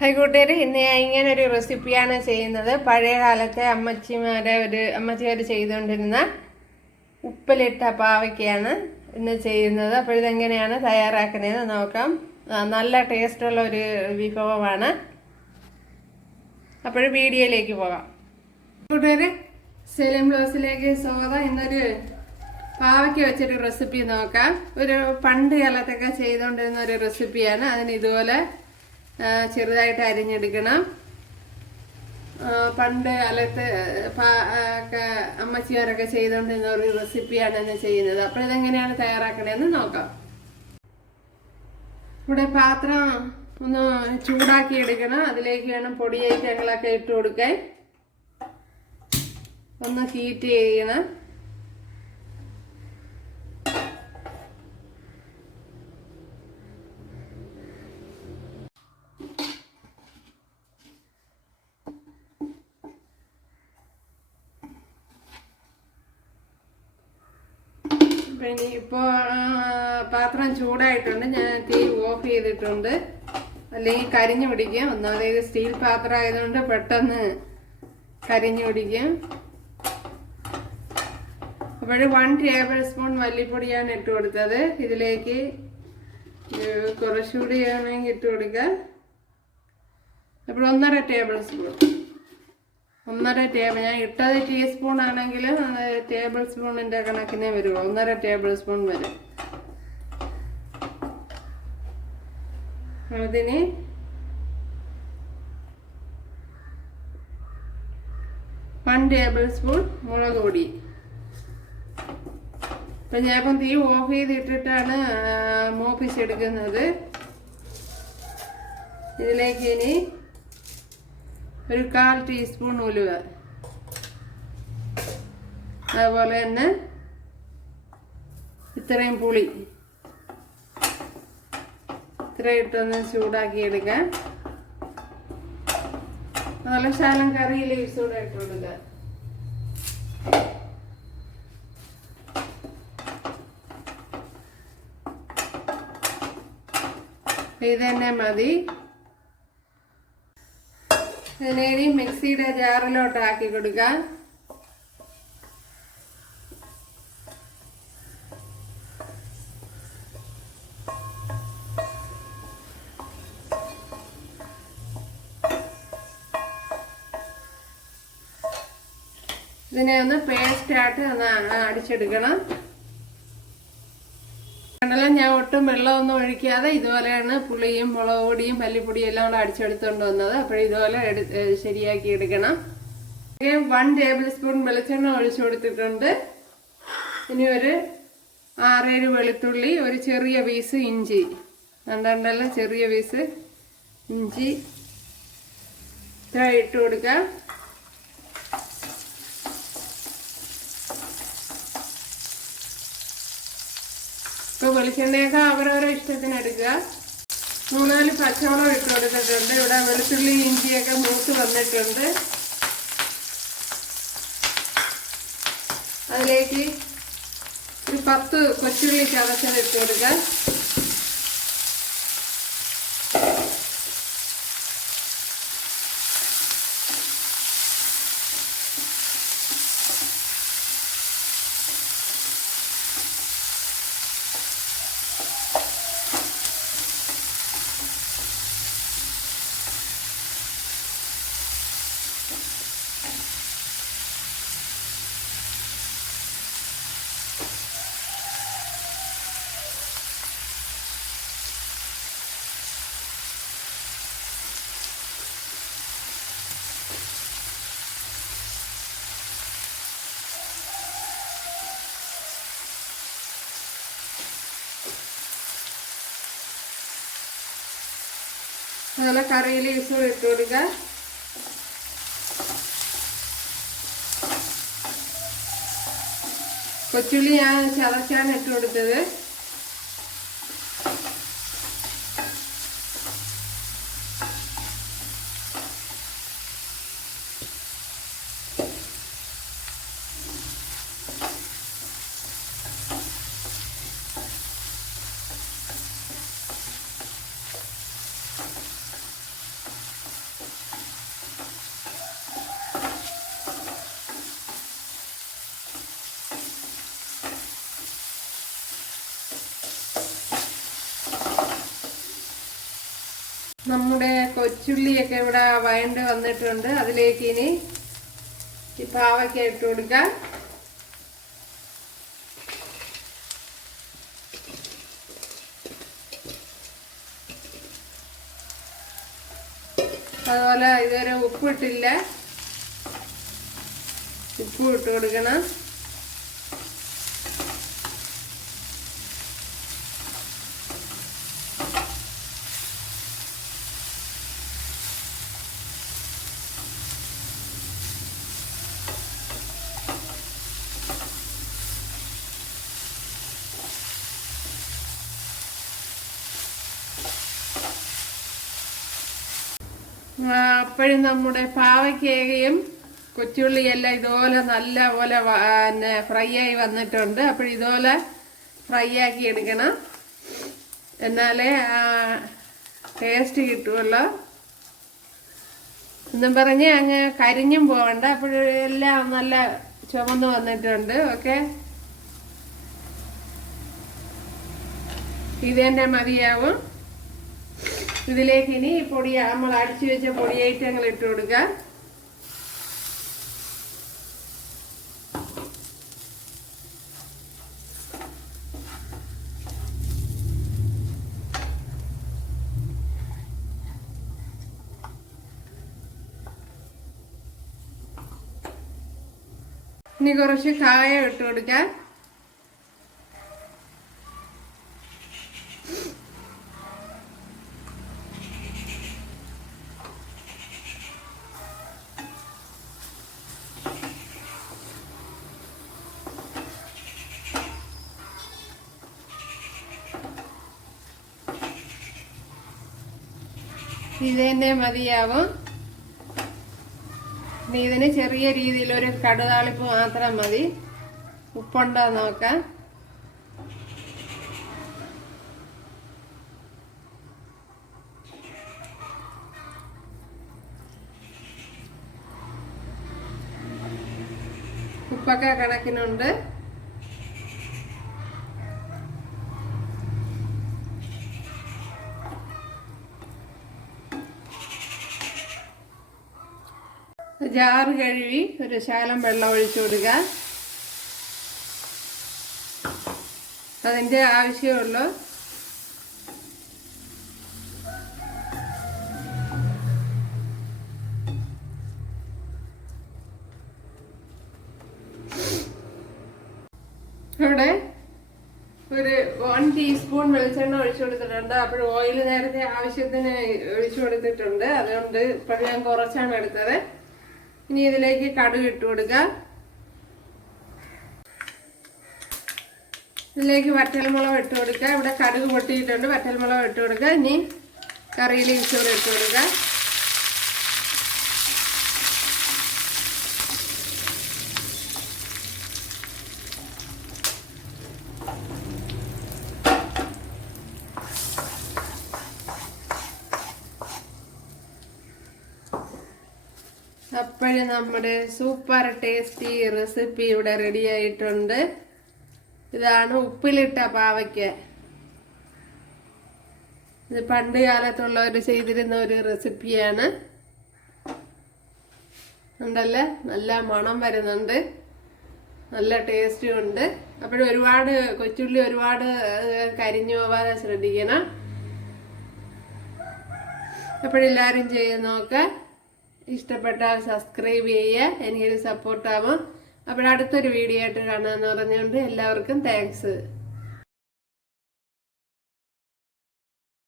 Hi കൂട്ടുകാർ, ഇന്ന് ഞാൻ ഇങ്ങനൊരു റെസിപ്പിയാണ് ചെയ്യുന്നത്. പഴയ കാലത്തെ അമ്മച്ചിമാർ ചെയ്തുകൊണ്ടിരുന്ന ഉപ്പിലിട്ട പാവയ്ക്കാണ് ഇന്ന് ചെയ്യുന്നത്. അപ്പോൾ ഇതെങ്ങനെയാണ് തയ്യാറാക്കുന്നതെന്ന് നോക്കാം. നല്ല ടേസ്റ്റുള്ള ഒരു വിഭവമാണ്. അപ്പോൾ വീഡിയോയിലേക്ക് പോകാം. കൂട്ടുകാർ, സെലിം ബ്ലോസിലേക്ക് സ്വാഗതം. ഇന്നൊരു പാവയ്ക്ക് വെച്ചൊരു റെസിപ്പി നോക്കാം. ഒരു പണ്ട് കാലത്തൊക്കെ ചെയ്തുകൊണ്ടിരുന്ന ഒരു റെസിപ്പിയാണ്. അതിന് ഇതുപോലെ ചെറുതായിട്ട് അരിഞ്ഞെടുക്കണം. പണ്ട് കാലത്ത് അമ്മച്ചിമാരൊക്കെ ചെയ്തുകൊണ്ടിരുന്ന ഒരു റെസിപ്പിയാണ് ഇന്ന് ചെയ്യുന്നത്. അപ്പോൾ ഇതെങ്ങനെയാണ് തയ്യാറാക്കണേന്ന് നോക്കാം. ഇവിടെ പാത്രം ഒന്ന് ചൂടാക്കി എടുക്കണം. അതിലേക്ക് വേണം പൊടി ഐറ്റങ്ങളൊക്കെ ഇട്ട് കൊടുക്കാൻ. ഒന്ന് ഹീറ്റ് ചെയ്യണം. പിന്നെ ഇപ്പോൾ പാത്രം ചൂടായിട്ടുണ്ട്. ഞാൻ തീ ഓഫ് ചെയ്തിട്ടുണ്ട്, അല്ലെങ്കിൽ കരിഞ്ഞു പിടിക്കും. ഒന്നാമത് സ്റ്റീൽ പാത്രം ആയതുകൊണ്ട് പെട്ടെന്ന് കരിഞ്ഞു പിടിക്കും. അപ്പോൾ 1 ടേബിൾ സ്പൂൺ മല്ലിപ്പൊടിയാണ് ഇട്ട് കൊടുത്തത്. ഇതിലേക്ക് കുറച്ചുകൂടി വേണമെങ്കിൽ ഇട്ട് കൊടുക്കാം. അപ്പോൾ 1.5 ടേബിൾ സ്പൂൺ. ഞാൻ ഇട്ടത് ടീസ്പൂൺ ആണെങ്കിലും ടേബിൾ സ്പൂണിന്റെ കണക്കിനെ വരുള്ളൂ. 1.5 ടേബിൾ സ്പൂൺ വരും. അതിന് വൺ ടേബിൾ സ്പൂൺ മുളക് പൊടി. അപ്പം ഞാനിപ്പം തീ ഓഫ് ചെയ്തിട്ടിട്ടാണ് മൂപ്പിച്ചെടുക്കുന്നത്. ഇതിലേക്ക് ഇനി ഒരു 1/4 ടീസ്പൂൺ ഉലുവ, അതുപോലെ തന്നെ ഇത്രയും പുളി, ഇത്രയും ഇട്ടൊന്ന് ചൂടാക്കി എടുക്കാം. അതുപോലെ ശകലം കറി ലീവ്സ് കൂടെ ഇട്ട് കൊടുക്കുക. ഇത് തന്നെ മതി. ഇതിനെ മിക്സിയുടെ ജാറിലോട്ട് ആക്കി കൊടുക്കാം. ഇതിനെ ഒന്ന് പേസ്റ്റായിട്ട് ഒന്ന് അടിച്ചെടുക്കണം. കണ്ടല്ലോ, ഞാൻ ഒട്ടും വെള്ളമൊന്നും ഒഴിക്കാതെ ഇതുപോലെയാണ് പുളിയും മുളക് പൊടിയും മല്ലിപ്പൊടിയും എല്ലാം കൂടെ അടിച്ചെടുത്തുകൊണ്ട് വന്നത്. അപ്പോൾ ഇതുപോലെ ശരിയാക്കി എടുക്കണം. 1 ടേബിൾ സ്പൂൺ വെളിച്ചെണ്ണ ഒഴിച്ചു കൊടുത്തിട്ടുണ്ട്. ഇനി ഒരു 6-7 വെളുത്തുള്ളി, ഒരു ചെറിയ പീസ് ഇഞ്ചി, രണ്ടല്ല ചെറിയ പീസ് ഇഞ്ചി ഇത്ര ഇട്ട് കൊടുക്കാം. ഇപ്പോൾ വെളിച്ചെണ്ണയൊക്കെ അവരവരെ ഇഷ്ടത്തിന് എടുക്കുക. 3-4 പച്ചമുളക് ഇട്ട് കൊടുത്തിട്ടുണ്ട്. ഇവിടെ വെളുത്തുള്ളി ഇഞ്ചിയൊക്കെ മൂത്ത് വന്നിട്ടുണ്ട്. അതിലേക്ക് ഒരു 10 കൊച്ചുള്ളി ചതച്ചത് ഇട്ട് കൊടുക്കുക. അതുപോലെ കറി ലീവ്സ് ഇട്ട് കൊടുക്കുക. കൊച്ചുള്ളി ഞാൻ ചതച്ചാണ് ഇട്ട് കൊടുത്തത്. നമ്മുടെ കൊച്ചുള്ളിയൊക്കെ ഇവിടെ വഴണ്ട് വന്നിട്ടുണ്ട്. അതിലേക്ക് ഇനി ഈ പാവയ്ക്ക ഇട്ട് കൊടുക്കാം. അതുപോലെ ഇതുവരെ ഉപ്പിട്ടില്ല, ഉപ്പും ഇട്ട് കൊടുക്കണം. അപ്പോഴും നമ്മുടെ പാവയ്ക്കയും കൊച്ചുള്ളിയെല്ലാം ഇതുപോലെ നല്ല പോലെ ഫ്രൈ ആയി വന്നിട്ടുണ്ട്. അപ്പോഴിതുപോലെ ഫ്രൈ ആക്കി എടുക്കണം, എന്നാലേ ടേസ്റ്റ് കിട്ടുമല്ലോ. എന്നും പറഞ്ഞ് അങ്ങ് കരിഞ്ഞും പോവണ്ട. അപ്പോഴെല്ലാം നല്ല ചുമന്ന് വന്നിട്ടുണ്ട്. ഓക്കെ, ഇത് തന്നെ മതിയാവും. ഇതിലേക്ക് ഇനി പൊടി നമ്മൾ അടിച്ചു വെച്ച പൊടി ഐറ്റങ്ങൾ ഇട്ട് കൊടുക്കുക. ഇനി കുറച്ച് കായം ഇട്ട് കൊടുക്കാം. ഇത് തന്നെ മതിയാവും. ഇനി ഇതിന് ചെറിയ രീതിയിലൊരു കടുതാളിപ്പ് മാത്രം മതി. ഉപ്പുണ്ടോ നോക്കാം. ഉപ്പൊക്കെ കണക്കിനുണ്ട്. ജാറ് കഴുകി ഒരു ശകലം വെള്ളം ഒഴിച്ചു കൊടുക്കുക. അതിൻ്റെ ആവശ്യമുള്ളൂ. ഇവിടെ ഒരു 1 ടീസ്പൂൺ വെളിച്ചെണ്ണ ഒഴിച്ചു കൊടുത്തിട്ടുണ്ട്. അപ്പോൾ ഓയിൽ നേരത്തെ ആവശ്യത്തിന് ഒഴിച്ചു കൊടുത്തിട്ടുണ്ട്. അതുകൊണ്ട് ഇപ്പോൾ ഞാൻ കുറച്ചാണ് എടുത്തത്. ഇനി ഇതിലേക്ക് കടുക് ഇട്ട് കൊടുക്കുക. ഇതിലേക്ക് വറ്റൽമുളക് ഇട്ട് കൊടുക്കുക. ഇവിടെ കടുക് പൊട്ടിയിട്ടുണ്ട്. വറ്റൽമുളക് ഇട്ട് കൊടുക്കുക. ഇനി കറി ലീവ്സ് കൂടെ ഇട്ട് കൊടുക്കുക. അപ്പോഴും നമ്മുടെ സൂപ്പർ ടേസ്റ്റി റെസിപ്പി ഇവിടെ റെഡി ആയിട്ടുണ്ട്. ഇതാണ് ഉപ്പിലിട്ട പാവയ്ക്ക. ഇത് പണ്ട് കാലത്തുള്ളവർ ചെയ്തിരുന്ന ഒരു റെസിപ്പിയാണ്. ഉണ്ടല്ലേ, നല്ല മണം വരുന്നുണ്ട്, നല്ല ടേസ്റ്റും ഉണ്ട്. അപ്പോഴും ഒരുപാട് കൊച്ചുള്ളി ഒരുപാട് കരിഞ്ഞു പോവാതെ ശ്രദ്ധിക്കണം. അപ്പോഴെല്ലാവരും ചെയ്ത് നോക്കുക. ഇഷ്ടപ്പെട്ടാൽ സബ്സ്ക്രൈബ് ചെയ്യുക, എനിക്കൊരു സപ്പോർട്ടാവും. അപ്പോഴടുത്തൊരു വീഡിയോ ആയിട്ട് കാണാമെന്ന് പറഞ്ഞുകൊണ്ട് എല്ലാവർക്കും താങ്ക്സ്.